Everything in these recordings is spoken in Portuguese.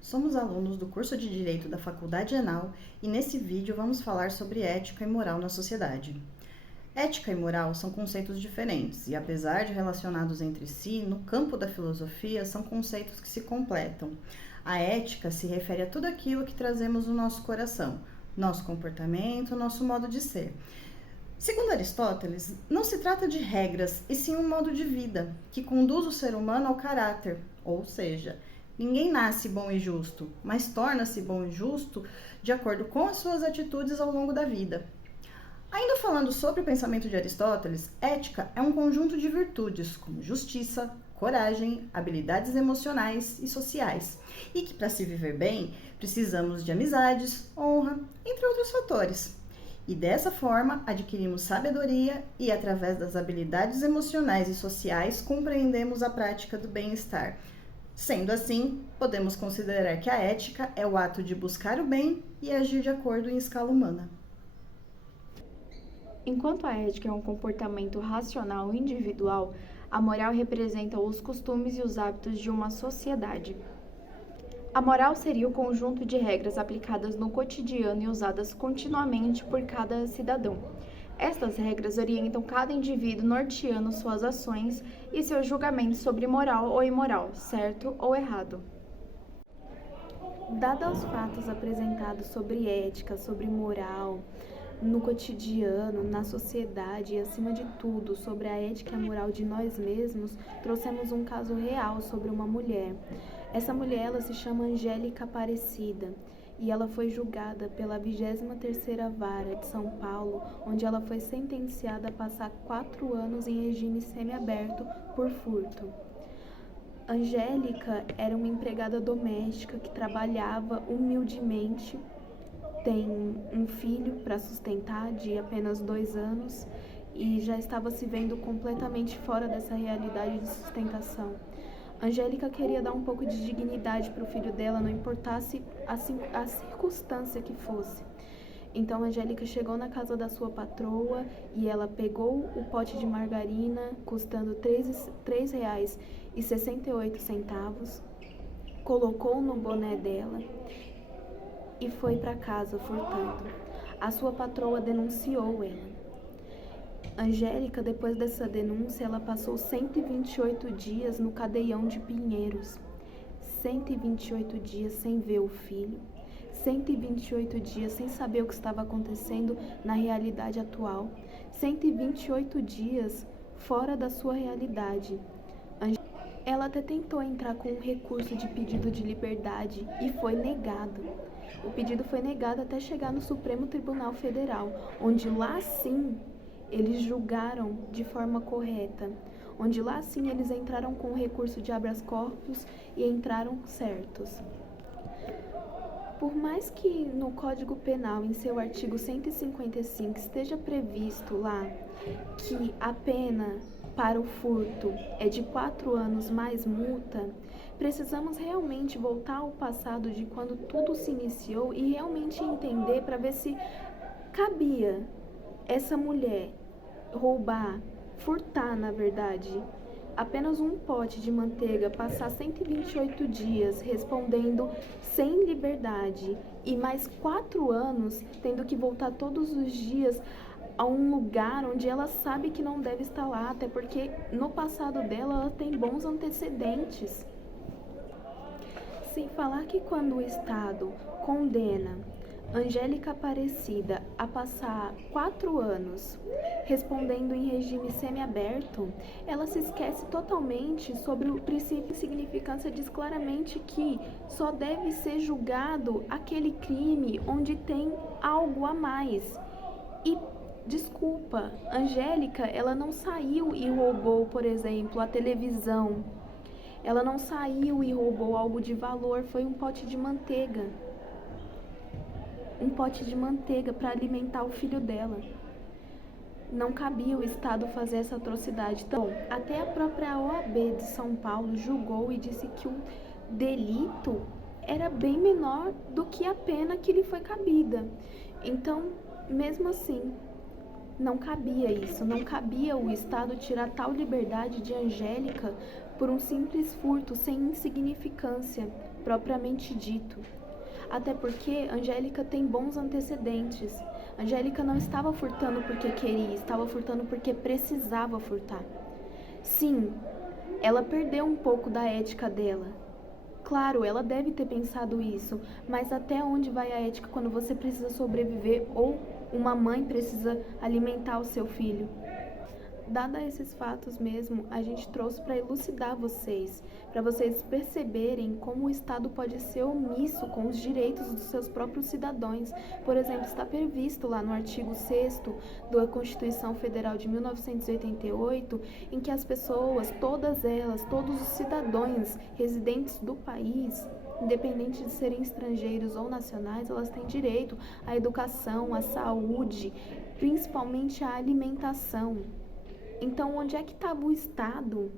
Somos alunos do curso de Direito da Faculdade ENAU e nesse vídeo vamos falar sobre ética e moral na sociedade. Ética e moral são conceitos diferentes e, apesar de relacionados entre si, no campo da filosofia são conceitos que se completam. A ética se refere a tudo aquilo que trazemos no nosso coração, nosso comportamento, nosso modo de ser. Segundo Aristóteles, não se trata de regras, e sim um modo de vida, que conduz o ser humano ao caráter, ou seja, ninguém nasce bom e justo, mas torna-se bom e justo de acordo com as suas atitudes ao longo da vida. Ainda falando sobre o pensamento de Aristóteles, ética é um conjunto de virtudes como justiça, coragem, habilidades emocionais e sociais, e que para se viver bem precisamos de amizades, honra, entre outros fatores. E dessa forma adquirimos sabedoria e, através das habilidades emocionais e sociais, compreendemos a prática do bem-estar. Sendo assim, podemos considerar que a ética é o ato de buscar o bem e agir de acordo em escala humana. Enquanto a ética é um comportamento racional individual, a moral representa os costumes e os hábitos de uma sociedade. A moral seria o conjunto de regras aplicadas no cotidiano e usadas continuamente por cada cidadão. Estas regras orientam cada indivíduo, norteando suas ações e seus julgamentos sobre moral ou imoral, certo ou errado. Dados os fatos apresentados sobre ética, sobre moral, no cotidiano, na sociedade e, acima de tudo, sobre a ética e a moral de nós mesmos, trouxemos um caso real sobre uma mulher. Essa mulher, ela se chama Angélica Aparecida e ela foi julgada pela 23ª Vara de São Paulo, onde ela foi sentenciada a passar 4 anos em regime semiaberto por furto. Angélica era uma empregada doméstica que trabalhava humildemente, tem um filho para sustentar de apenas 2 anos e já estava se vendo completamente fora dessa realidade de sustentação. Angélica queria dar um pouco de dignidade para o filho dela, não importasse a circunstância que fosse. Então, Angélica chegou na casa da sua patroa e ela pegou o pote de margarina, custando R$ 3,68, colocou no boné dela e foi para casa furtando. A sua patroa denunciou ela. Angélica, depois dessa denúncia, ela passou 128 dias no cadeião de Pinheiros. 128 dias sem ver o filho. 128 dias sem saber o que estava acontecendo na realidade atual. 128 dias fora da sua realidade. Ela até tentou entrar com um recurso de pedido de liberdade e foi negado. O pedido foi negado até chegar no Supremo Tribunal Federal, onde lá sim eles julgaram de forma correta, onde lá sim eles entraram com o recurso de habeas corpus e entraram certos. Por mais que no Código Penal, em seu artigo 155, esteja previsto lá que a pena para o furto é de 4 anos mais multa, precisamos realmente voltar ao passado de quando tudo se iniciou e realmente entender para ver se cabia essa mulher roubar, furtar, na verdade, apenas um pote de manteiga, passar 128 dias respondendo sem liberdade e mais 4 anos tendo que voltar todos os dias a um lugar onde ela sabe que não deve estar lá, até porque no passado dela ela tem bons antecedentes. Sem falar que quando o Estado condena Angélica Aparecida a passar 4 anos respondendo em regime semiaberto, ela se esquece totalmente sobre o princípio. Significância diz claramente que só deve ser julgado aquele crime onde tem algo a mais. E desculpa, Angélica, ela não saiu e roubou, por exemplo, a televisão. Ela não saiu e roubou algo de valor, foi um pote de manteiga. Um pote de manteiga para alimentar o filho dela. Não cabia o Estado fazer essa atrocidade. Então, até a própria OAB de São Paulo julgou e disse que o delito era bem menor do que a pena que lhe foi cabida. Então, mesmo assim, não cabia isso, não cabia o Estado tirar tal liberdade de Angélica por um simples furto sem insignificância, propriamente dito. Até porque Angélica tem bons antecedentes. Angélica não estava furtando porque queria, estava furtando porque precisava furtar. Sim, ela perdeu um pouco da ética dela. Claro, ela deve ter pensado isso, mas até onde vai a ética quando você precisa sobreviver ou uma mãe precisa alimentar o seu filho? Dada esses fatos mesmo, a gente trouxe para elucidar vocês, para vocês perceberem como o Estado pode ser omisso com os direitos dos seus próprios cidadãos. Por exemplo, está previsto lá no artigo 6º da Constituição Federal de 1988, em que as pessoas, todas elas, todos os cidadãos residentes do país, independente de serem estrangeiros ou nacionais, elas têm direito à educação, à saúde, principalmente à alimentação. Então, onde é que estava o Estado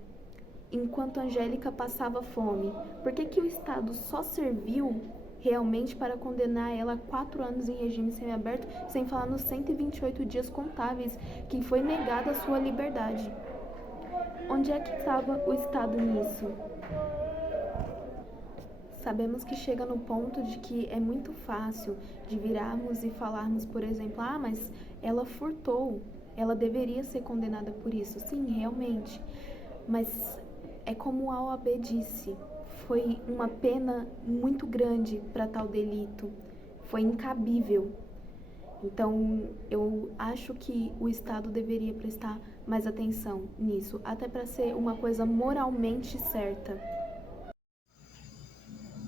enquanto Angélica passava fome? Por que o Estado só serviu realmente para condenar ela a 4 anos em regime semiaberto, sem falar nos 128 dias contáveis que foi negada a sua liberdade? Onde é que estava o Estado nisso? Sabemos que chega no ponto de que é muito fácil de virarmos e falarmos, por exemplo, mas ela furtou. Ela deveria ser condenada por isso. Sim, realmente. Mas é como a OAB disse, foi uma pena muito grande para tal delito. Foi incabível. Então, eu acho que o Estado deveria prestar mais atenção nisso, até para ser uma coisa moralmente certa.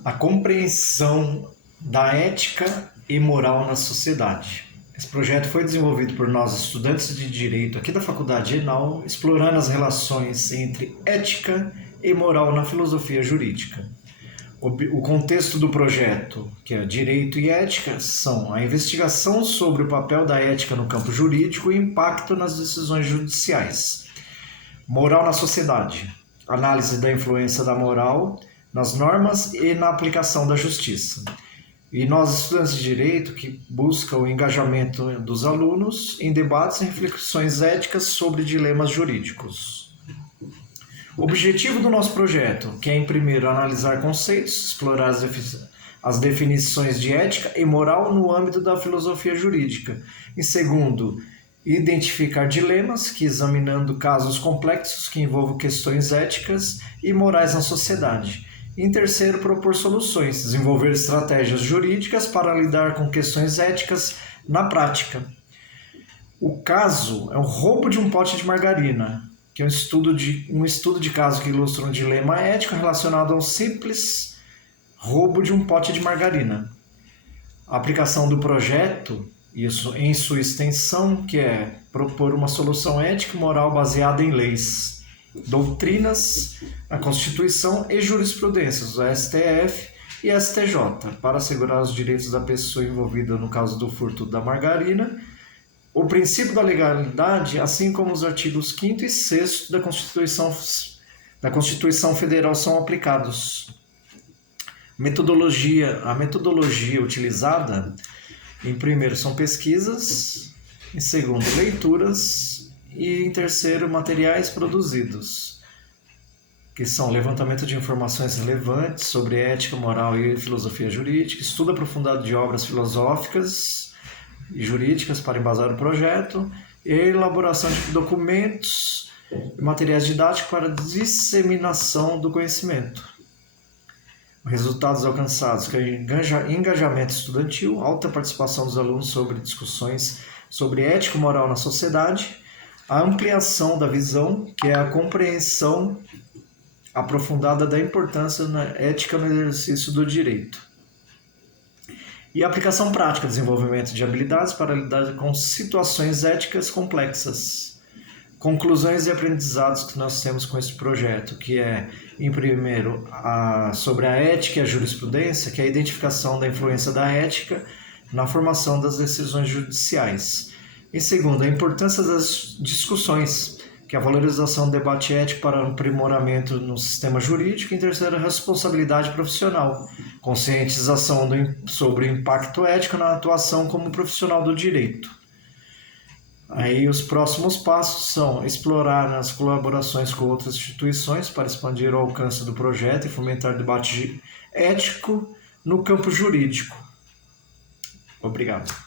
A compreensão da ética e moral na sociedade. Esse projeto foi desenvolvido por nós, estudantes de Direito aqui da Faculdade ENAU, explorando as relações entre ética e moral na filosofia jurídica. O contexto do projeto, que é Direito e Ética, são a investigação sobre o papel da ética no campo jurídico e o impacto nas decisões judiciais. Moral na sociedade, análise da influência da moral nas normas e na aplicação da justiça. E nós, estudantes de Direito, que buscam o engajamento dos alunos em debates e reflexões éticas sobre dilemas jurídicos. O objetivo do nosso projeto, que é, em primeiro, analisar conceitos, explorar as definições de ética e moral no âmbito da filosofia jurídica. Em segundo, identificar dilemas, que examinando casos complexos que envolvam questões éticas e morais na sociedade. Em terceiro, propor soluções, desenvolver estratégias jurídicas para lidar com questões éticas na prática. O caso é o roubo de um pote de margarina, que é um estudo de caso que ilustra um dilema ético relacionado a um simples roubo de um pote de margarina. A aplicação do projeto, isso em sua extensão, que é propor uma solução ética e moral baseada em leis, doutrinas, a Constituição e jurisprudências do STF e STJ, para assegurar os direitos da pessoa envolvida no caso do furto da margarina, o princípio da legalidade, assim como os artigos 5º e 6º da Constituição Federal são aplicados. A metodologia utilizada, em primeiro, são pesquisas, em segundo, leituras, e em terceiro, materiais produzidos, que são levantamento de informações relevantes sobre ética, moral e filosofia jurídica, estudo aprofundado de obras filosóficas e jurídicas para embasar o projeto, e elaboração de documentos e materiais didáticos para disseminação do conhecimento. Resultados alcançados, que é engajamento estudantil, alta participação dos alunos sobre discussões sobre ética e moral na sociedade, a ampliação da visão, que é a compreensão aprofundada da importância na ética no exercício do direito. E a aplicação prática, desenvolvimento de habilidades para lidar com situações éticas complexas. Conclusões e aprendizados que nós temos com esse projeto, que é, em primeiro, sobre a ética e a jurisprudência, que é a identificação da influência da ética na formação das decisões judiciais. Em segundo, a importância das discussões, que é a valorização do debate ético para aprimoramento no sistema jurídico. Em terceiro, a responsabilidade profissional, conscientização sobre o impacto ético na atuação como profissional do direito. Aí os próximos passos são explorar as colaborações com outras instituições para expandir o alcance do projeto e fomentar debate ético no campo jurídico. Obrigado.